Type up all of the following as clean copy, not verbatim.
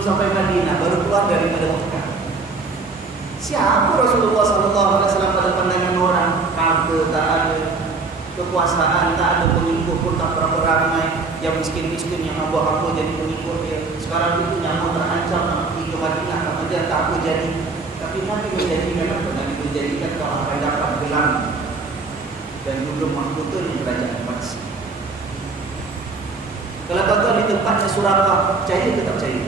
sebelum sampai Madinah, baru keluar daripada Mekah. Siapa Rasulullah SAW pada pandangan orang? Harta tak ada, kekuasaan tak ada, pengikut pun tak berapa ramai. Yang miskin-miskin, yang hamba-hamba jadi pengikut dia. Sekarang itu nyawa terancam nak pergi ke Madinah, kemudian tak apa jadi. Tapi Nabi menjadikan apa? Nabi menjadikan kau akan dapat gelang dan juga mahkota di kerajaan Parsi. Kalau tuan-tuan di tempatnya Suraqah, percaya ke tak percaya?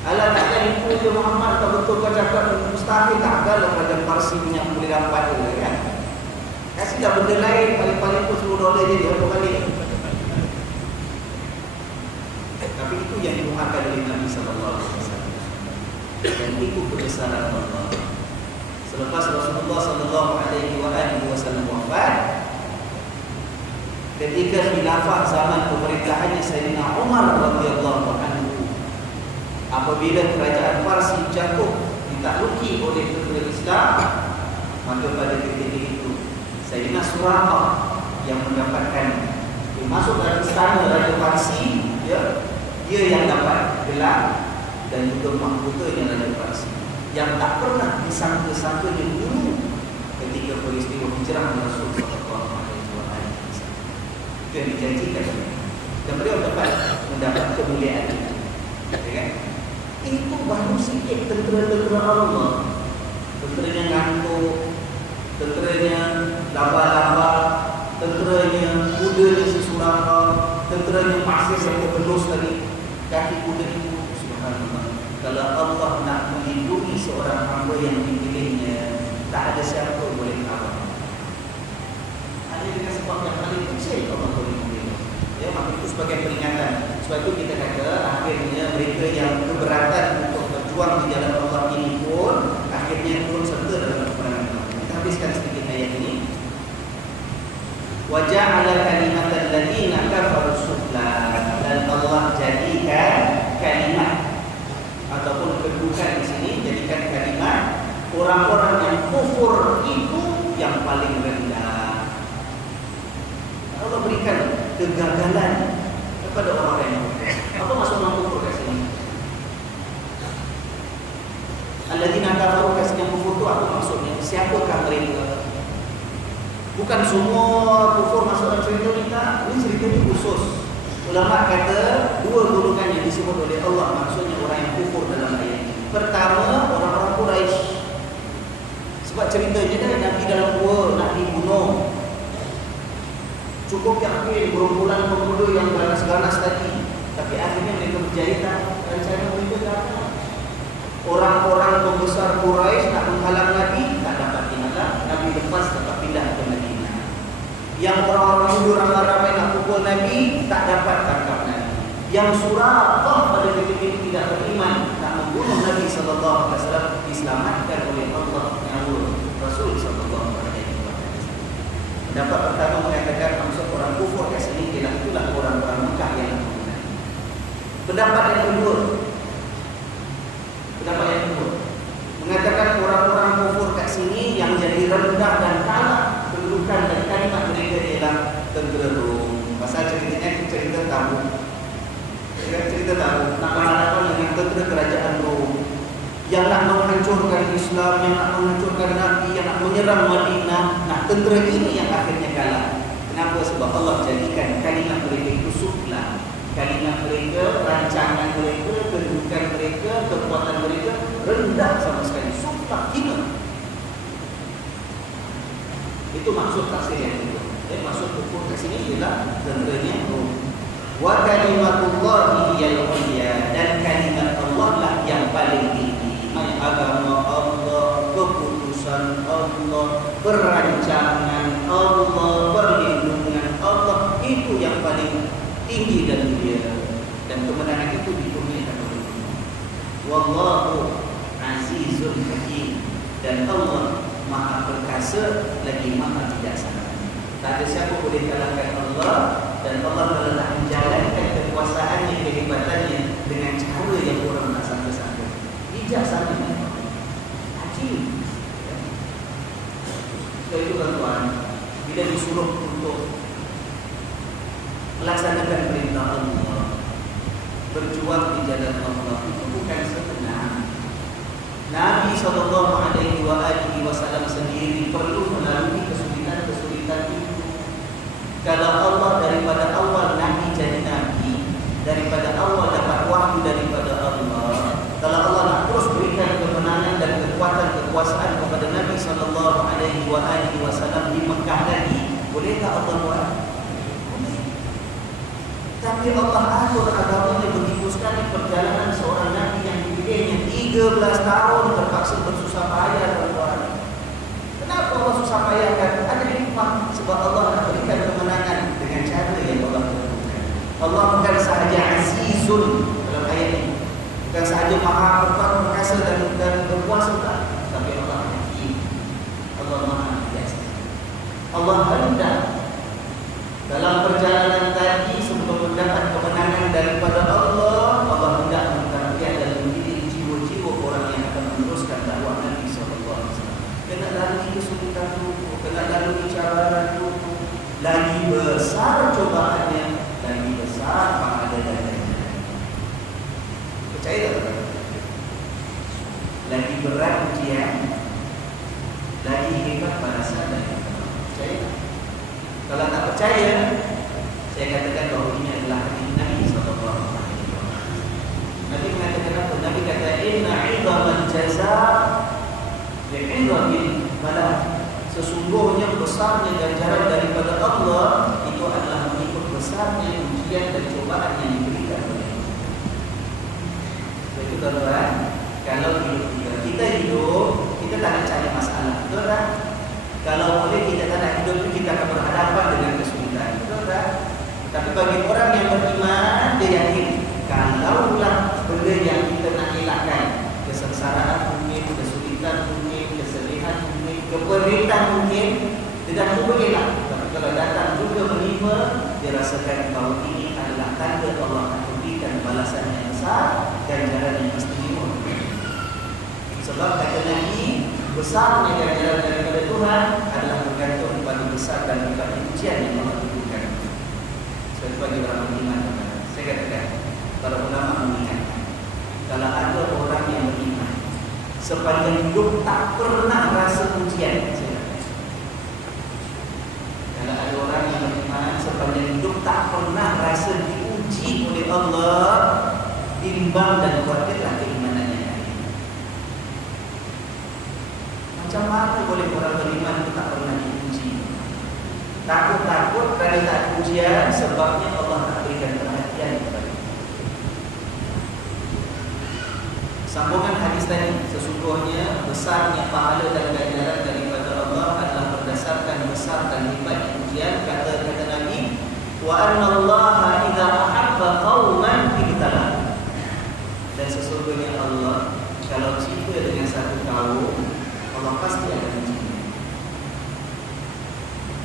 Alah tak ada itu Muhammad, tak betul kau cakap mustahil, tak ada lah kerajaan Parsi punya boleh dapat dia kan? Kasihlah benda lain, paling-paling pun $10 je dia balik. Tapi itu yang dimuatkan oleh Nabi SAW. Dan itu kebesaran Allah. Selepas Rasulullah SAW wafat, ketika khilafah zaman pemerintahannya Sayyidina Umar radhiyallahu anhu, apabila kerajaan Parsi jatuh ditakluki oleh tentera Islam, maka pada ketika itu Sayyidina Suraqah yang mendapatkan masuk dalam istana Raja Parsi, dia yang dapat gelar dan juga mahkotanya Raja Parsi, yang tak pernah disangka-sangka dulu ketika peristiwa hijrah Rasul sallallahu alaihi wasallam. Itu yang dijanjikan dan beliau mendapat kemuliaan. Ya kan? Itu baru sikit tentera-tentera Allah. Tenteranya ngantuk, tenteranya laba-laba, tenteranya kudanya si Suraqah, tenteranya pasir sampai belus tadi kaki kuda itu. Subhanallah. Kalau Allah nak melindungi seorang hamba yang dipilihnya, tak ada siapa boleh kalah. Hanya dengan sebab yang paling kecil Allah boleh memilih. Ya, maka itu sebagai peringatan. Sebab itu kita kata akhirnya mereka yang keberatan untuk berjuang di jalan Allah ini pun akhirnya turun serta dalam peperangan. Kita habiskan sedikit ayat ini. Wa ja'ala kalimatal ladzina kafaru sufla, dan Allah jadikan kalimat ataupun kedudukan di sini, jadikan kalimat orang-orang yang kufur itu yang paling rendah. Allah berikan kegagalan kepada orang-orang yang kufur. Apa maksud orang kufur kat sini? Alladzina kafaru, kat sini kufur itu apa maksudnya? Siapakah mereka? Bukan semua kufur masuk dalam cerita kita. Ini cerita ini khusus. Ulama kata dua golongan yang disebut oleh Allah, maksudnya orang yang kufur dalam ayat ini. Pertama, orang-orang Quraisy. Sebab ceritanya kan Nabi dalam gua nak dibunuh. Cukup yakin gerombolan pemuda yang ganas-ganas tadi, tapi akhirnya mereka berjaya rencana mereka gagal. Orang-orang pembesar Quraisy nak menghalang Nabi, tak dapat dihalang. Nabi lepas dapat pindah ke Madinah. Yang orang-orang mundur ramai-ramai nak pukul Nabi, tak dapat tangkap Nabi. Yang Suraqah pada ketika itu tidak beriman, nak membunuh Nabi SAW, diselamatkan oleh Allah nyawa Rasul SAW. Pendapat pertama mengatakan maksud orang kufur kat sini ialah itulah orang-orang Mekah yang membunuh. Pendapat yang kedua mengatakan orang-orang kufur kat sini yang jadi rendah dan kalah kedudukan dan kalimat mereka ialah tentera Rom. Pasal ceritanya itu cerita Tabuk. Cerita Tabuk nak berhadapan dengan tentera kerajaan Rom yang nak menghancurkan Islam, yang nak menghancurkan Nabi, yang nak menyerang Madinah. Nah, tentera ini yang akhirnya kalah. Kenapa? Sebab Allah jadikan kalimat mereka itu sufla. Kalimat mereka, rancangan mereka, kedudukan mereka, kekuatan mereka rendah sama sekali. Sufla, hina. Itu maksud tafsir yang kedua. Maksud kufur kat sini ialah tenteranya Rom. Wa kalimatullahi hiyal ulya, dan kalimat Allah lah yang paling tinggi. Agama Allah, keputusan Allah, perancangan Allah, perlindungan Allah, itu yang paling tinggi dan mulia. Dan kemenangan itu diturunkan oleh Allah. Wallahu azizun hakim, dan Allah Maha perkasa lagi Maha bijaksana. Tak ada siapa boleh kalahkan Allah, dan Allah telah menjalankan kekuasaannya, kehebatannya dengan cara yang orang tak sangka-sangka. Bijaksana, hakim. Sebab itu tuan-tuan, bila disuruh untuk melaksanakan perintah Allah, berjuang di jalan Allah itu bukan senang. Nabi SAW sendiri perlu melalui kesulitan-kesulitan itu. Kalau Allah daripada awal Nabi jadi Nabi, daripada awal dapat wahyu daripada Allah, kalau Allah nak terus berikan kemenangan dan kekuatan kekuasaan kepada Nabi SAW di Mekah lagi, bolehkah Allah buat? Boleh. Tapi Allah atur agamanya begitu sekali. Perjalanan seorang Nabi yang dipilihnya 13 tahun terpaksa bersusah payah berbuat. Kenapa Allah susah payahkan? Ada hikmah. Sebab Allah nak berikan kemenangan dengan cara yang Allah tentukan. Allah bukan sahaja azizun dalam ayat ini, bukan sahaja maha perkasa dan berkuasa, tapi Allah hakim. Allah maha biasa. Allah hendak dalam perjalanan tadi sebelum mendapat kemenangan daripada Allah, Allah hendak mengkajian dan mendidik jiwa-jiwa orang yang akan meneruskan dakwah Nabi SAW. Kena lalui kesulitan itu, kena lalui cabaran itu. Lagi besar cobaannya, lagi besar pahala dan ganjarannya. Percaya tak? Lagi berat ujian, lagi hebat balasan dan percaya tak? Kalau tak percaya, saya katakan bahawa ini adalah hadis Nabi SAW. Nabi mengatakan apa? Nabi kata, Inna 'idhamal jazaa li'idhamil balaa. Sesungguhnya besarnya ganjaran daripada Allah itu adalah mengikut besarnya ujian dan cobaan yang diberikan oleh Allah. Jadi tuan-tuan, kalau kita hidup, kita tak nak cari masalah, betul tak? Kalau boleh kita tak nak hidup, kita akan berhadapan dengan kesulitan, betul tak? Tapi bagi orang yang beriman, dia yakin kalaulah benda yang kita nak elakkan, kesengsaraan mungkin, kesulitan mungkin, kesedihan mungkin, keperitan mungkin, dia dah cuba elak. Tapi kalau datang juga menerima, dia rasakan bahawa ini adalah tanda Allah akan berikan balasan yang besar, ganjaran yang istimewa. Sebab kata Nabi, besarnya ganjaran daripada Tuhan adalah bergantung pada besar dan hebatnya ujian yang Allah berikan. Sebab bagi orang beriman, saya katakan, para ulama mengingatkan, kalau ada orang yang beriman sepanjang hidup tak pernah rasa ujian, kalau ada orang yang beriman sepanjang hidup tak pernah rasa diuji oleh Allah, bimbang dan khawatirlah keimanannya. Macam mana boleh orang beriman itu tak pernah diuji? Takut-takut kerana tak ujian, sebabnya Allah tak berikan perhatian kepada kita. Sambungan hadis tadi, sesungguhnya besarnya pahala dan ganjaran daripada Allah adalah berdasarkan besar dan hebatnya ujian. Kata Nabi, wa anna Allah idza ahabba qauman ibtalah. Dan sesungguhnya Allah kalau cinta dengan satu kaum, Allah pasti akan uji.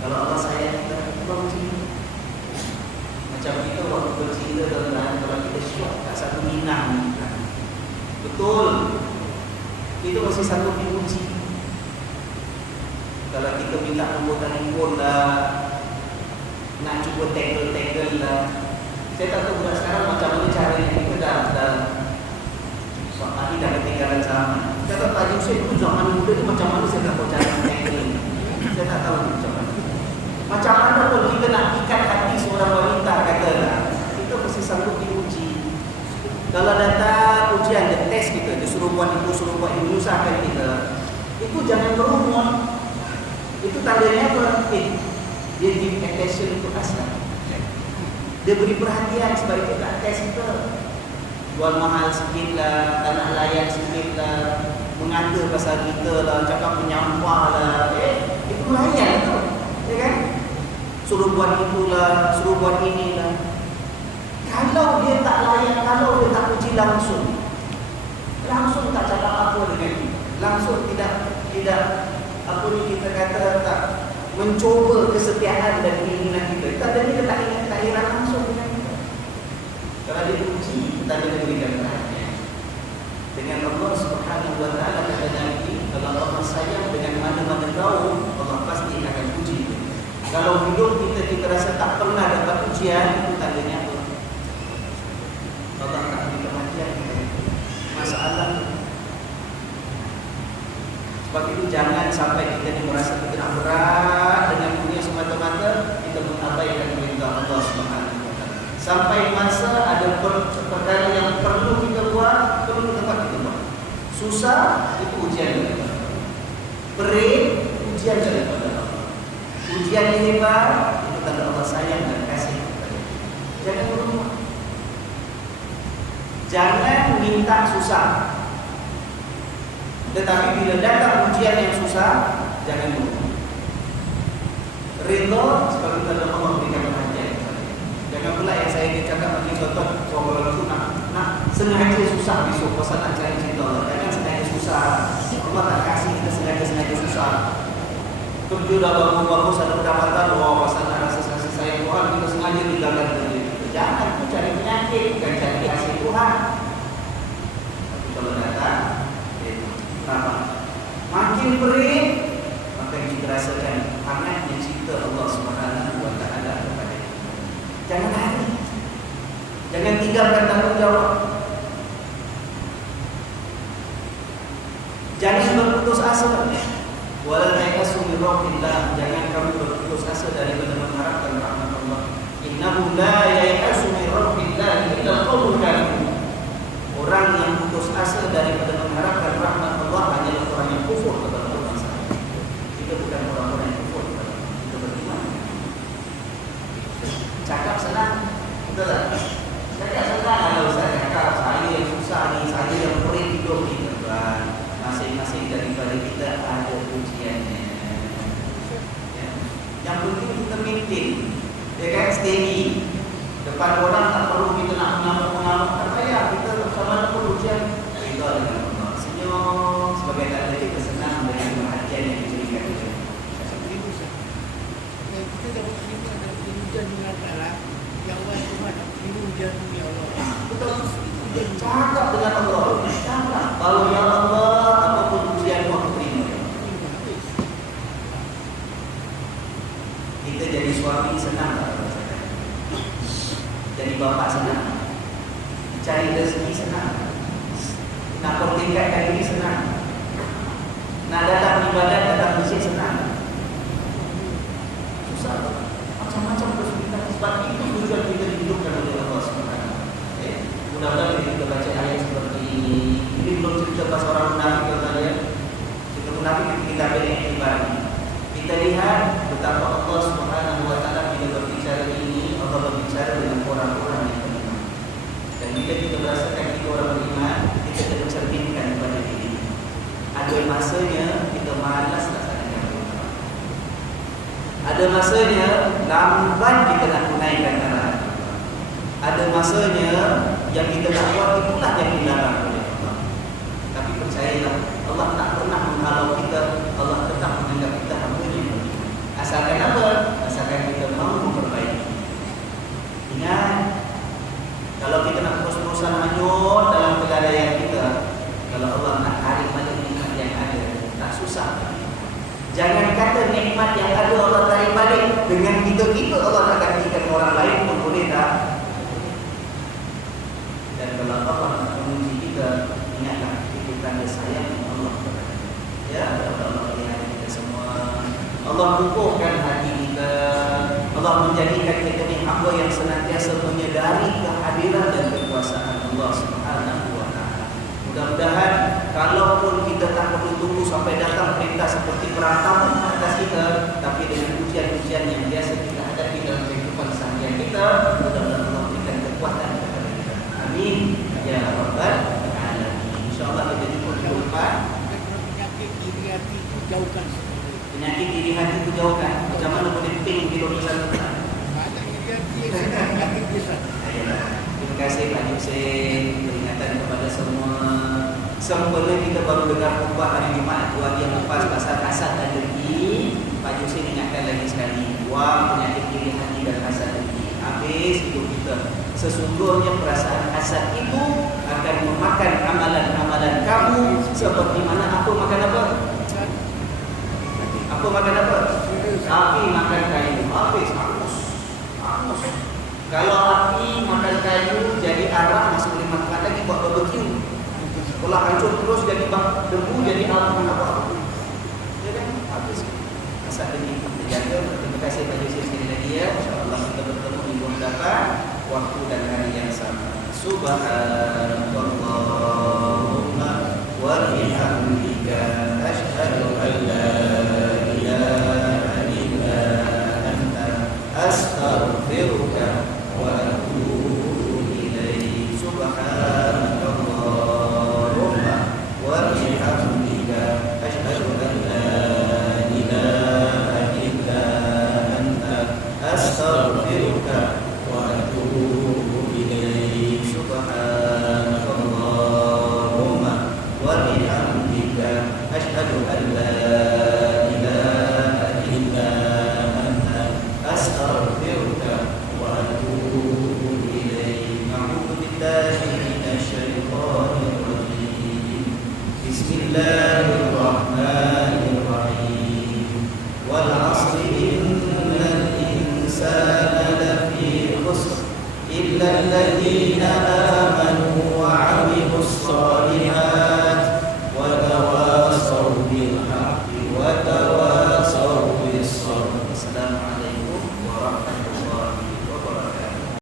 Kalau Allah sayang kita, Allah uji. Macam kita waktu bercinta dengan, kalau kita syok kat satu minah ni, betul, itu masih satu diuji. Kalau kita minta nombor telefon lah, nak cuba tangle lah, saya tak tahu budak sekarang macam mana caranya. Kita dah Mari dah ketinggalan zaman. Kata Pak Yusuf itu zaman muda itu macam mana saya tak tahu cara tangle. Saya tak tahu macam mana. Macam mana pun kita nak ikat hati seorang wanita, katalah, kita mesti sanggup diuji. Kalau datang ujian, dia test kita, dia suruh buat itu, suruh buat ini, usahakan kita, itu jangan berumur. Itu tandanya apa? Dia give attention to us lah. Dia beri perhatian sebab itu tak test kita. Jual mahal sikit lah, tak nak layan sikit lah, mengata pasal kita lah, cakap menyampah lah. Itu layan tu, ya kan? Suruh buat itulah, suruh buat inilah. Kalau dia tak layan, kalau dia tak uji langsung tak cakap apa dengan kita, langsung tidak apa ni kita kata, tak mencoba kesetiaan dan keinginan kita. Tadi dia tak ingat, tak heran langsung dengan kita. Kalau dia uji, kita dia berikan perhatian. Dengan Allah Subhanahu Wa Taala kata Nabi, kalau Allah sayang dengan mana-mana kaum, Allah pasti akan uji. Kalau hidup kita rasa tak pernah dapat ujian, itu tandanya apa? Allah Sebab itu jangan sampai kita merasa kita nak berat dengan dunia semata-mata kita mengabaikan perintah Allah Subhanahu wa taala. Sampai masa ada perkara yang perlu kita buat, perlu tempat kita buat. Susah itu ujian daripada Allah. Perih ujian daripada Allah. Ujian yang hebat itu tanda Allah sayang dan kasih kepada kita. Jangan berumur. Jangan minta susah. Tetapi bila datang ujian yang susah, jangan berumur. Ridha sebab kita Allah berikan perhatian. Jangan pula yang saya cakap bagi contoh kalau itu nak sengaja susah besok pasal nak cari cinta Allah. Jangan sengaja susah. Allah tak kasih kita sengaja susah. Kerja dah bagus-bagus ada pendapatan, wah pasal nak rasa kasih sayang Tuhan kita sengaja tinggalkan kerja. Jangan tu cari penyakit, bukan cari kasih Tuhan. Tapi kalau datang, apa? Makin perih, maka kita rasakan hangatnya cinta Allah Subhanahu wa taala kepada kita. Jangan lari. Jangan tinggalkan tanggungjawab. Jangan berputus asa. Wala ta'asu min rahmatillah. Jangan kamu berputus asa daripada mengharapkan rahmat Allah. Innahu la ya'asu min rahmatillah illa al-qawmul kafirun. Orang yang putus asa daripada mengharapkan rahmat Allah hanyalah orang yang kufur kepada Allah. Kita bukan orang-orang yang kufur kepada Allah. Kita beriman. Cakap senang, betul tak? Cakap senang kalau saya cakap saya yang susah ni, saya yang perih hidup ni, tuan. Masing-masing daripada kita ada ujiannya. Ya. Yang penting kita maintain, ya kan, steady. Depan orang tak perlu kita nak mengamuk-mengamuk, tak payah. Kita sama-sama pun ujian. Kita dengan Allah. Senyum sebagai tanda kita senang dengan perhatian yang diberikan kita. Kita dapat terima ada ujian dengan Allah. Yang Allah Tuhan terima ujian dunia Allah. Betul. Cakap dengan Allah. Cakap. Kalau ya Allah, apapun ujian aku terima. Kita jadi suami senang tak? Jadi bapa senang. Cari rezeki senang. Nak pertingkatkan diri senang. Nak datang ibadat, datang masjid senang. Susah. Macam-macam kesulitan. Sebab itu tujuan kita dihidupkan oleh Allah SWT. Mudah-mudahan kita baca ayat seperti ini. Ini belum cerita pasal orang munafik kalian. Kita munafik kita ambil iktibar. Kita lihat betapa Allah Subhanahu wa taala bila berbicara ini, Allah berbicara dengan orang-orang yang beriman. Dan bila kita merasakan kita orang beriman, kita akan cerminkan kepada diri. Ada masanya kita malas laksanakan doa. Ada masanya lambat kita nak tunaikan arahan. Ada masanya yang kita nak buat itulah yang dilarang oleh Allah. Tapi percayalah, Allah tak pernah menghalau kita. Allah tetap menganggap kita hamba-Nya. Asalkan apa? Asalkan kita mau memperbaiki. Ingat, kalau kita nak terus-terusan hanyut dalam keadaan kita, kalau Allah nak tarik balik nikmat yang ada, tak susah. Jangan kata nikmat yang ada Allah tarik balik, dengan kita Allah nak gantikan orang lain pun boleh tak? Dan kalau Allah nak menguji kita, ingatlah itu tanda sayang Allah kepada kita. Ya, Allah lihat kita semua. Allah bukuhkan hati kita. Allah menjadikan kita ni hamba yang senantiasa menyedari kehadiran dan kekuasaan Allah Subhanahu wa taala. Mudah-mudahan kalaupun kita tak perlu tunggu sampai datang perintah seperti perang tabung atas kita, tapi dengan ujian-ujian yang biasa kita hadapi dalam kehidupan seharian kita, mudah-mudahan Allah berikan kekuatan kepada kita. Amin ya rabbal alamin. Insyaallah kita jumpa di depan. Penyakit diri hati itu jauhkan. Penyakit diri hati itu jauhkan. Macam mana boleh ping kilo di sana? Banyak diri hati yang sedang sakit bisa. Terima kasih Pak Yusuf, peringatan kepada semua. Sempena kita baru dengar khutbah hari Jumaat 2 hari yang lepas pasal hasad dan dengki. Pak Yusuf ingatkan lagi sekali, buang penyakit diri hati dan hasad dengki. Habis hidup kita. Sesungguhnya perasaan hasad itu akan memakan amalan-amalan kamu seperti mana apa makan apa? Apa makan apa? Api makan kayu. Habis hangus. Kalau api makan kayu jadi arang, masih boleh makan lagi buat barbecue. Kalau hancur terus jadi debu, jadi apa? saat ini kita jaga. Terima kasih Pak Yusuf sekali lagi ya. InsyaAllah kita bertemu minggu mendatang, waktu dan hari yang sama. Subhanallahumma wa bihamdika asyhadu an la ilaha illa anta astaghfiruka wa atubu ilaik. Subhanallahumma wa bihamdika asyhadu an la ilaha illa anta astaghfiruka wa atubu ilaik. Subhanallahumma wa bihamdika asyhadu an la ilaha illa anta astaghfiruka wa atubu ilaik. A'udzu billahi minasy syaithanir rajim. Bismillahirrahmanirrahim. Wal 'asri innal insana lafi khusr illa alladhina amanu wa 'amilus salihati